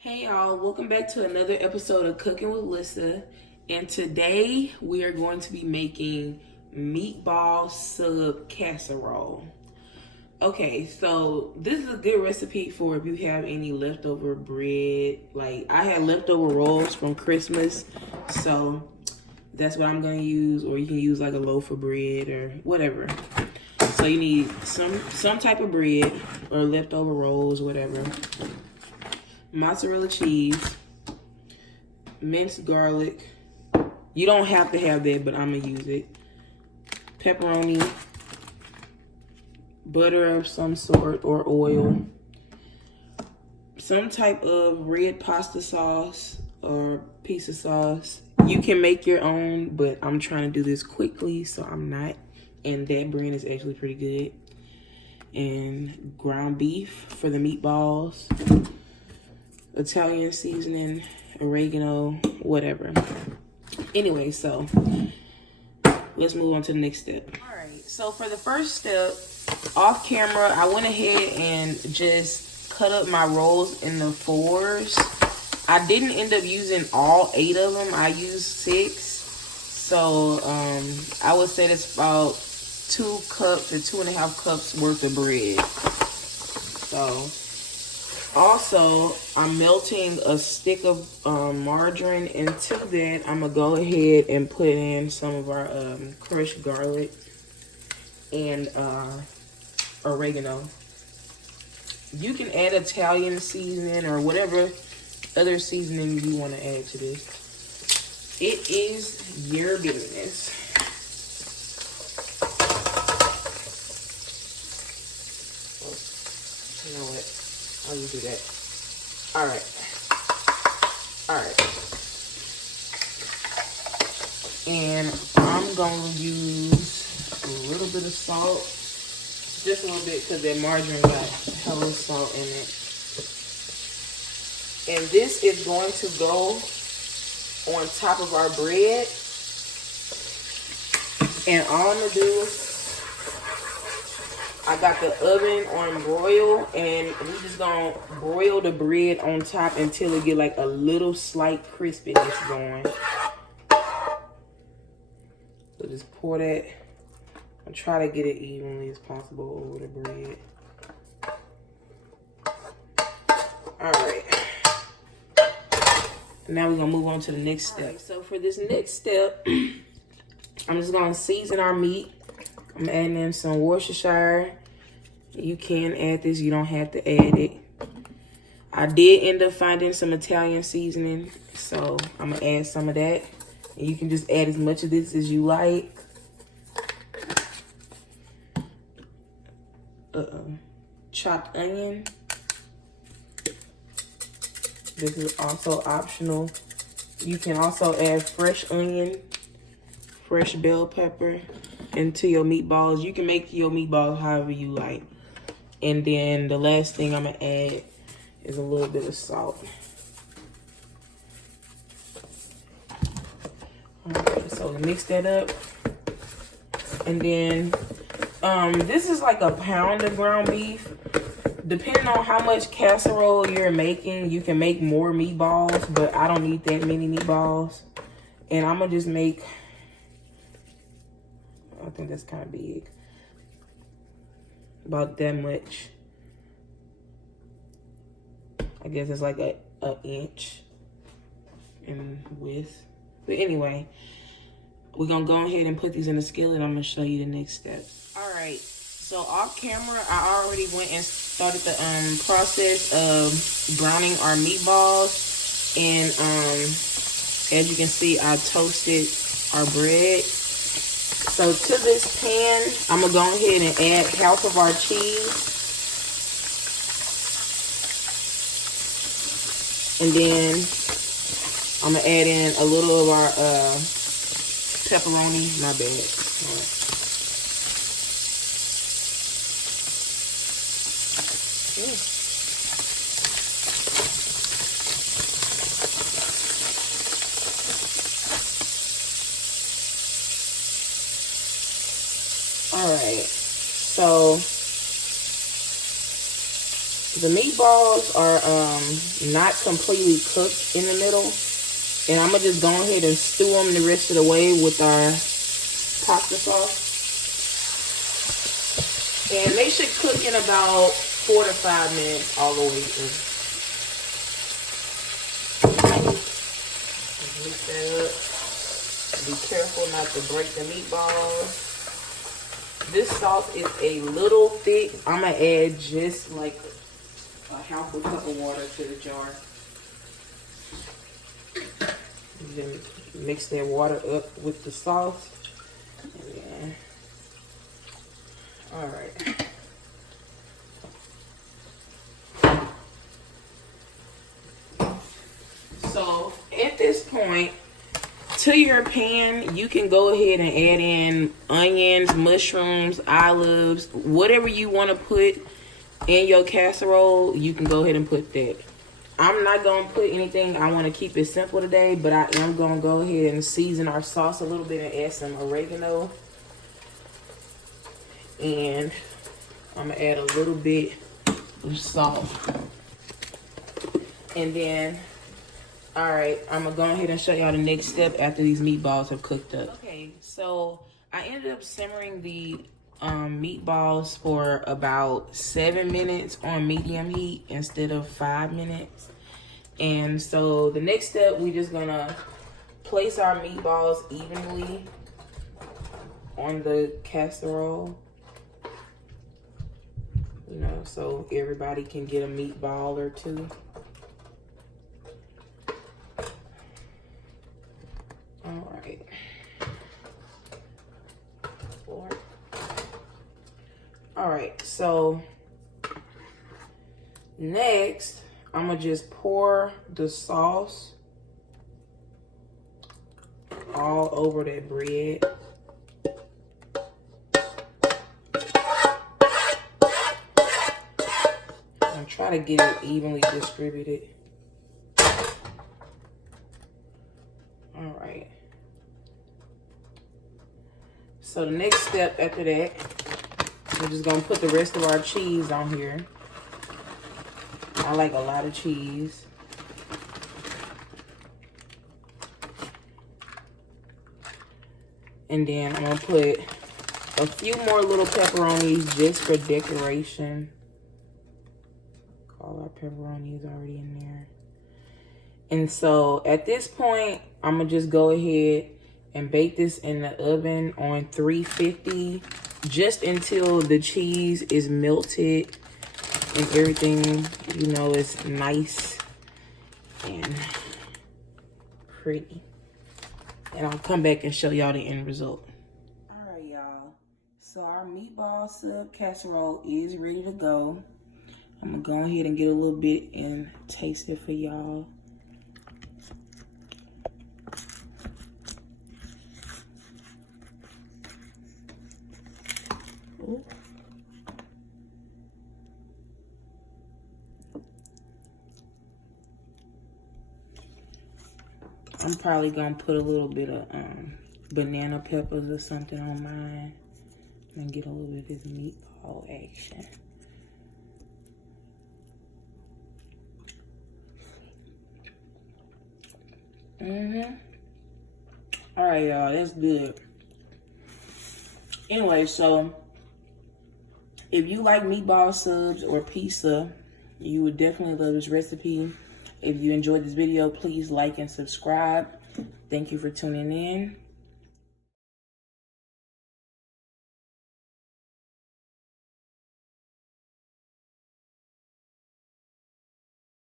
Hey y'all, welcome back to another episode of Cooking with Lyssa. And today we are going to be making meatball sub casserole. Okay, so this is a good recipe for if you have any leftover bread. Like I had leftover rolls from Christmas, so that's what I'm gonna use, or you can use like a loaf of bread or whatever. So you need some type of bread or leftover rolls, whatever. Mozzarella cheese, minced garlic. You don't have to have that, but I'm gonna use it. Pepperoni, butter of some sort or oil, some type of red pasta sauce or pizza sauce. You can make your own, but I'm trying to do this quickly, so I'm not. And that brand is actually pretty good. And ground beef for the meatballs. Italian seasoning, oregano, whatever. Anyway, so let's move on to the next step. All right, so for the first step, off camera, I went ahead and just cut up my rolls in the fours. I didn't end up using all 8 of them. I used 6. So I would say that's about 2 cups or 2.5 cups worth of bread. So also, I'm melting a stick of margarine. Into that, I'm going to go ahead and put in some of our crushed garlic and oregano. You can add Italian seasoning or whatever other seasoning you want to add to this. It is your business. You know what? I'll do that. Alright. And I'm going to use a little bit of salt. Just a little bit because that margarine got hella salt in it. And this is going to go on top of our bread. And all I'm going to do, I got the oven on broil, and we just gonna broil the bread on top until it get like a little slight crispiness going. So just pour that and try to get it evenly as possible over the bread. Alright. Now we're gonna move on to the next step. Right, so for this next step, I'm just gonna season our meat. I'm adding in some Worcestershire. You can add this, you don't have to add it. I did end up finding some Italian seasoning, so I'm gonna add some of that. And you can just add as much of this as you like. Chopped onion. This is also optional. You can also add fresh onion, fresh bell pepper into your meatballs. You can make your meatballs however you like. And then the last thing I'm gonna add is a little bit of salt. Okay, so mix that up. And then this is like a pound of ground beef. Depending on how much casserole you're making, you can make more meatballs, but I don't need that many meatballs. And I'm gonna just make, I think that's kind of big. About that much. I guess it's like an inch in width. But anyway, we're gonna go ahead and put these in the skillet. I'm gonna show you the next step. All right, so off camera, I already went and started the process of browning our meatballs. And as you can see, I toasted our bread. So to this pan, I'm gonna go ahead and add half of our cheese. And then I'm gonna add in a little of our pepperoni, my bad. All right, so The meatballs are not completely cooked in the middle. And I'm going to just go ahead and stew them the rest of the way with our pasta sauce. And they should cook in about 4 to 5 minutes all the way through. Mix that up. Be careful not to break the meatballs. This sauce is a little thick. I'm going to add just like a half a cup of water to the jar. And then mix that water up with the sauce. And then, all right. So at this point, to your pan, you can go ahead and add in onions, mushrooms, olives, whatever you want to put in your casserole, you can go ahead and put that. I'm not going to put anything. I want to keep it simple today, but I am going to go ahead and season our sauce a little bit and add some oregano. And I'm going to add a little bit of salt. And then, all right, I'm going to go ahead and show y'all the next step after these meatballs have cooked up. Okay, so I ended up simmering the meatballs for about 7 minutes on medium heat instead of 5 minutes. And so the next step, we're just gonna place our meatballs evenly on the casserole, you know, so everybody can get a meatball or two. All right. All right, so next, I'm gonna just pour the sauce all over that bread. I'm trying to get it evenly distributed. All right. So the next step after that, we're just gonna put the rest of our cheese on here. I like a lot of cheese. And then I'm gonna put a few more little pepperonis just for decoration. All our pepperonis already in there. And so at this point, I'm gonna just go ahead and bake this in the oven on 350 just until the cheese is melted and everything, you know, is nice and pretty. And I'll come back and show y'all the end result. All right, y'all. So our meatball sub casserole is ready to go. I'm gonna go ahead and get a little bit and taste it for y'all. Ooh. I'm probably gonna put a little bit of banana peppers or something on mine and get a little bit of this meatball action. All right, y'all, that's good. Anyway, so if you like meatball subs or pizza, you would definitely love this recipe. If you enjoyed this video, please like and subscribe. Thank you for tuning in.